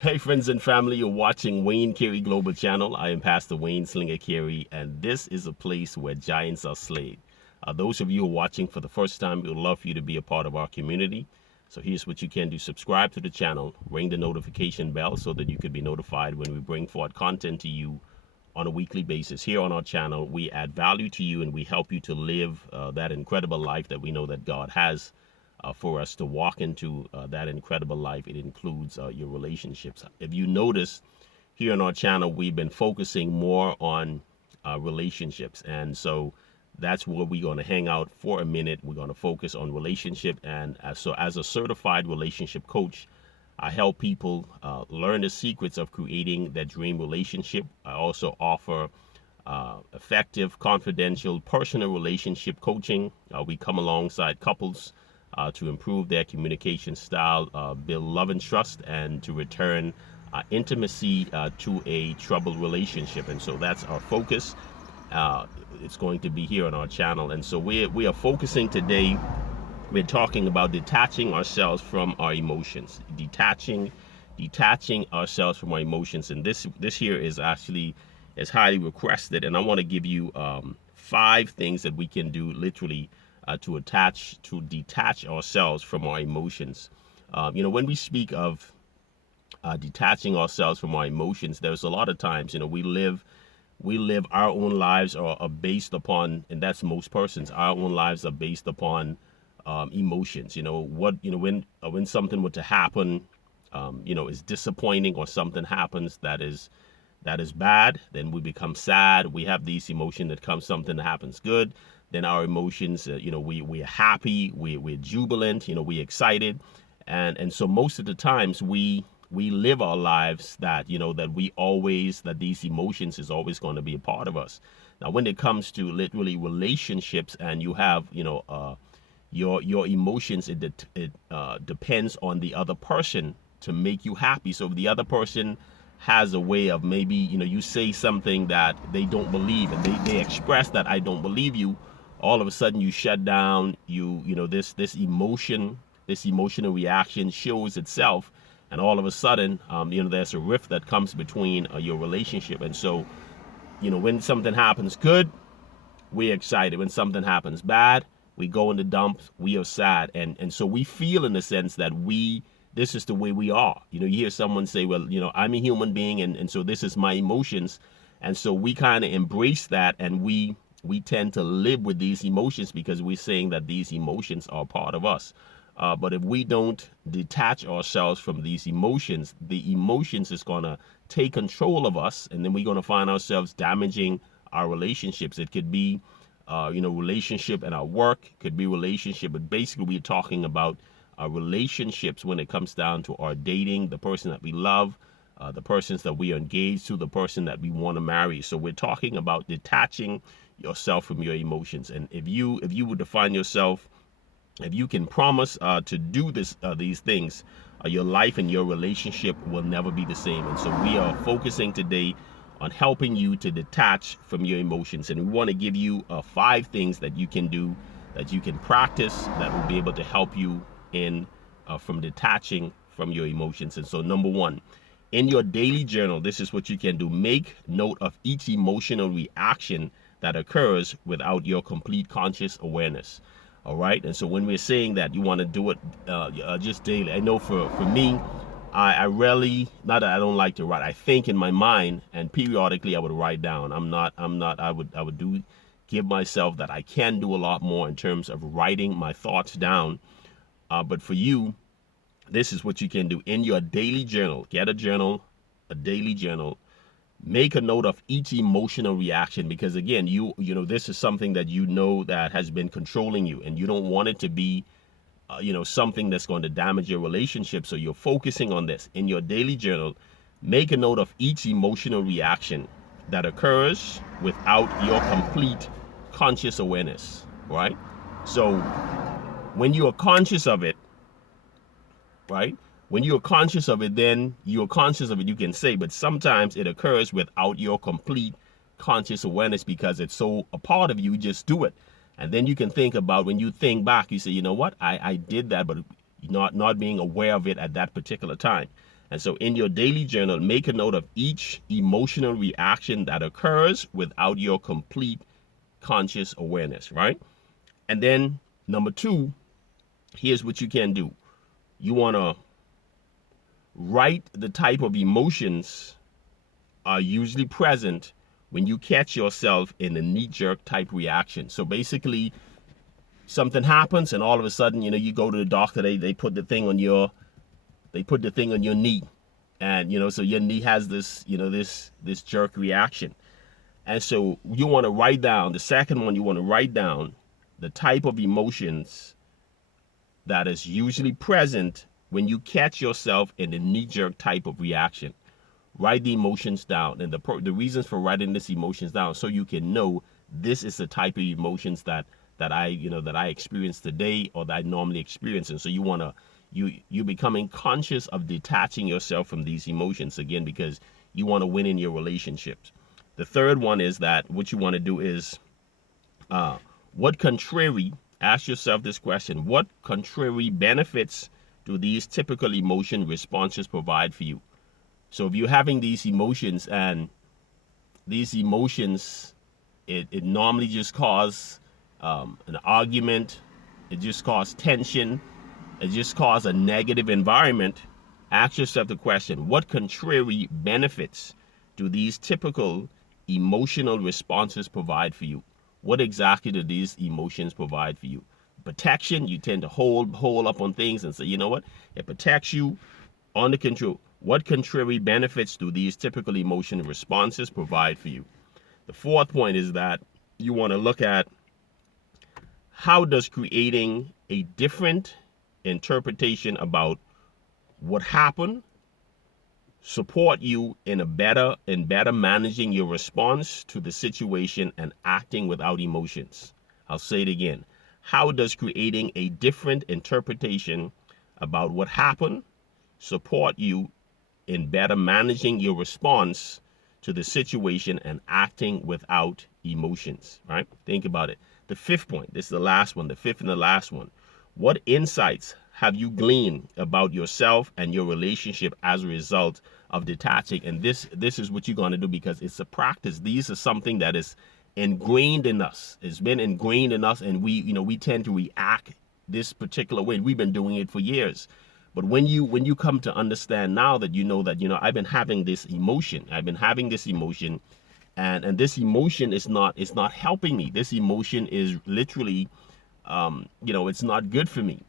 Hey, friends and family, you're watching Wayne Carey Global Channel. I am Pastor Wayne Slinger Carey, and this is a place where giants are slayed. Those of you who are watching for the first time, we would love for you to be a part of our community. So here's what you can do. Subscribe to the channel, ring the notification bell so that you can be notified when we bring forward content to you on a weekly basis. Here on our channel, we add value to you and we help you to live that incredible life that we know that God has for us to walk into that incredible life. It includes your relationships. If you notice, here on our channel, we've been focusing more on relationships. And so that's where we're going to hang out for a minute. We're going to focus on relationship. And so as a certified relationship coach, I help people learn the secrets of creating that dream relationship. I also offer effective, confidential, personal relationship coaching. We come alongside couples to improve their communication style, build love and trust, and to return intimacy to a troubled relationship. And so that's our focus. Uh, it's going to be here on our channel. And so we are focusing today. We're talking about detaching ourselves from our emotions, detaching ourselves from our emotions. And this here is actually is highly requested. And I want to give you 5 things that we can do literally to detach ourselves from our emotions. When we speak of detaching ourselves from our emotions, there's a lot of times, we live our own lives are based upon, and that's most persons, our own lives are based upon emotions. When something were to happen, is disappointing, or something happens that is bad, then we become sad. We have these emotions that come. Something that happens good, then our emotions, we're happy, we're jubilant, we're excited, and so most of the times we live our lives that that these emotions is always going to be a part of us. Now, when it comes to literally relationships, and you have your emotions, it depends on the other person to make you happy. So if the other person has a way of, maybe you say something that they don't believe, and they express that, I don't believe you, all of a sudden you shut down. This emotional reaction shows itself, and all of a sudden there's a rift that comes between your relationship. And so when something happens good, we're excited. When something happens bad, we go in the dumps, we are sad. And so we feel, in the sense that this is the way we are. You hear someone say, well, I'm a human being, and so this is my emotions. And so we kind of embrace that, and we tend to live with these emotions because we're saying that these emotions are part of us. But if we don't detach ourselves from these emotions, the emotions is going to take control of us, and then we're going to find ourselves damaging our relationships. It could be, relationship in our work, it could be relationship, but basically we're talking about relationships when it comes down to our dating, the person that we love, the persons that we are engaged to, the person that we want to marry. So we're talking about detaching yourself from your emotions. And if you would define yourself, if you can promise to do these things, your life and your relationship will never be the same. And so we are focusing today on helping you to detach from your emotions. And we want to give you 5 things that you can do, that you can practice, that will be able to help you in from detaching from your emotions. And so, number 1, in your daily journal, this is what you can do. Make note of each emotional reaction that occurs without your complete conscious awareness. All right. And so when we're saying that you want to do it just daily, I know for me, I rarely, not that I don't like to write, I think in my mind, and periodically I would write down. I would give myself that I can do a lot more in terms of writing my thoughts down. But for you, this is what you can do in your daily journal. Get a journal, a daily journal. Make a note of each emotional reaction, because again, this is something that that has been controlling you, and you don't want it to be something that's going to damage your relationship. So you're focusing on this in your daily journal. Make a note of each emotional reaction that occurs without your complete conscious awareness, right? So when you are conscious of it, right? When you're conscious of it, then you're conscious of it, you can say, but sometimes it occurs without your complete conscious awareness because it's so a part of you, just do it. And then you can think about, when you think back, you say, you know what, I did that, but not being aware of it at that particular time. And so in your daily journal, make a note of each emotional reaction that occurs without your complete conscious awareness, right? And then number two, here's what you can do. You want to write the type of emotions are usually present when you catch yourself in a knee-jerk type reaction. So basically, something happens and all of a sudden, you go to the doctor, they put the thing on your knee, and so your knee has this this jerk reaction. And so you want to write down the second one. You want to write down the type of emotions that is usually present when you catch yourself in the knee-jerk type of reaction. Write the emotions down, and the reasons for writing these emotions down, so you can know this is the type of emotions that I experience today, or that I normally experience. And so you becoming conscious of detaching yourself from these emotions again, because you want to win in your relationships. The third one is that what you want to do is what contrary, ask yourself this question: what contrary benefits do these typical emotion responses provide for you? So if you're having these emotions, and these emotions, it normally just cause an argument, it just cause tension, it just cause a negative environment, ask yourself the question: what contrary benefits do these typical emotional responses provide for you? What exactly do these emotions provide for you? Protection, you tend to hold up on things and say, you know what, it protects you. Under control, what contrary benefits do these typical emotional responses provide for you? The fourth point is that you want to look at how does creating a different interpretation about what happened support you in better managing your response to the situation and acting without emotions. I'll say it again. How does creating a different interpretation about what happened support you in better managing your response to the situation and acting without emotions, right? Think about it. The fifth point, this is the last one, the fifth and the last one. What insights have you gleaned about yourself and your relationship as a result of detaching? And this is what you're going to do, because it's a practice. These are something that is ingrained in us. It's been ingrained in us, and we tend to react this particular way. We've been doing it for years. But when you come to understand now that I've been having this emotion, and this emotion is not helping me. This emotion is literally, it's not good for me.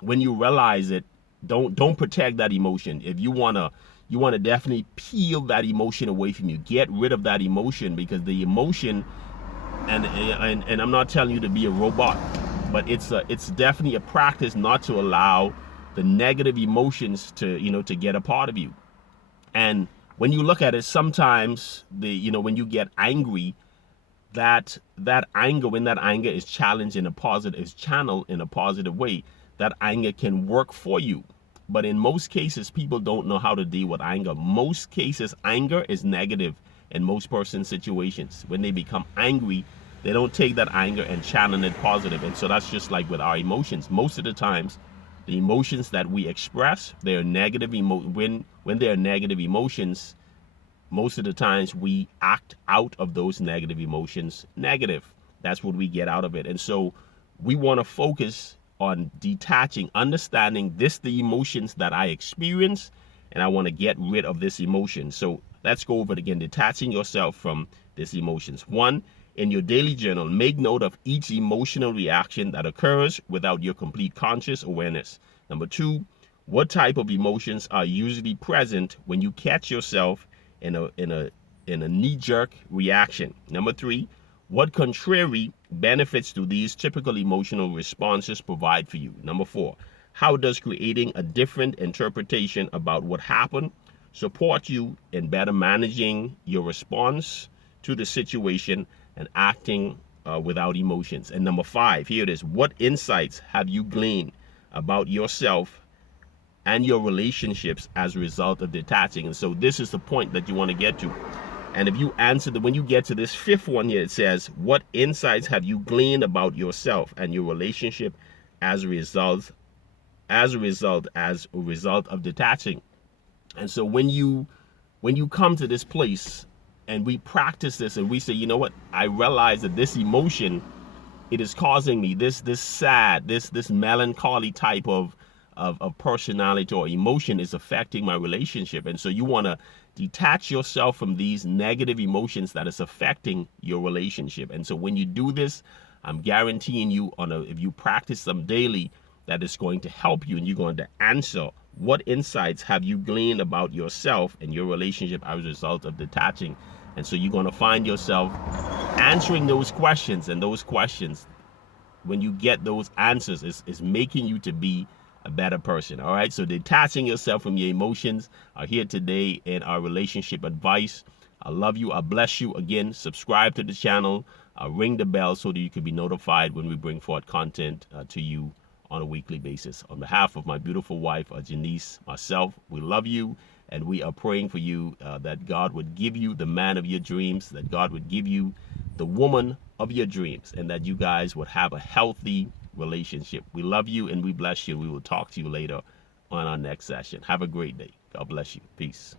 When you realize it, don't protect that emotion. If you wanna definitely peel that emotion away from you. Get rid of that emotion, because the emotion, and I'm not telling you to be a robot, but it's definitely a practice not to allow the negative emotions to get a part of you. And when you look at it, sometimes when you get angry, that anger, when that anger is challenged in a positive, is channeled in a positive way, that anger can work for you. But in most cases, people don't know how to deal with anger. Most cases, anger is negative in most person's situations. When they become angry, they don't take that anger and channel it positive. And so that's just like with our emotions. Most of the times, the emotions that we express, they are negative. When they are negative emotions, most of the times we act out of those negative emotions negative. That's what we get out of it. And so we want to focus on detaching, understanding the emotions that I experience, and I want to get rid of this emotion. So let's go over it again. Detaching yourself from these emotions. One, in your daily journal, make note of each emotional reaction that occurs without your complete conscious awareness. Number two, what type of emotions are usually present when you catch yourself in a knee-jerk reaction? Number three, what contrary benefits do these typical emotional responses provide for you? Number four, how does creating a different interpretation about what happened support you in better managing your response to the situation and acting without emotions? And number five, here it is. What insights have you gleaned about yourself and your relationships as a result of detaching? And so this is the point that you want to get to. And if you answer when you get to this fifth one here, it says, what insights have you gleaned about yourself and your relationship as a result of detaching? And so when you come to this place and we practice this and we say, you know what, I realize that this emotion, it is causing me this sad, this melancholy type of personality or emotion is affecting my relationship. And so you want to detach yourself from these negative emotions that is affecting your relationship. And so when you do this, I'm guaranteeing you, if you practice them daily, that is going to help you, and you're going to answer what insights have you gleaned about yourself and your relationship as a result of detaching. And so you're going to find yourself answering those questions, and those questions, when you get those answers, is making you to be a better person. All right, so detaching yourself from your emotions are here today in our relationship advice. I love you. I bless you. Again, subscribe to the channel, ring the bell so that you can be notified when we bring forth content to you on a weekly basis. On behalf of my beautiful wife, Janice, myself, we love you, and we are praying for you, that God would give you the man of your dreams, that God would give you the woman of your dreams, and that you guys would have a healthy relationship. We love you and we bless you. We will talk to you later on our next session. Have a great day. God bless you. Peace.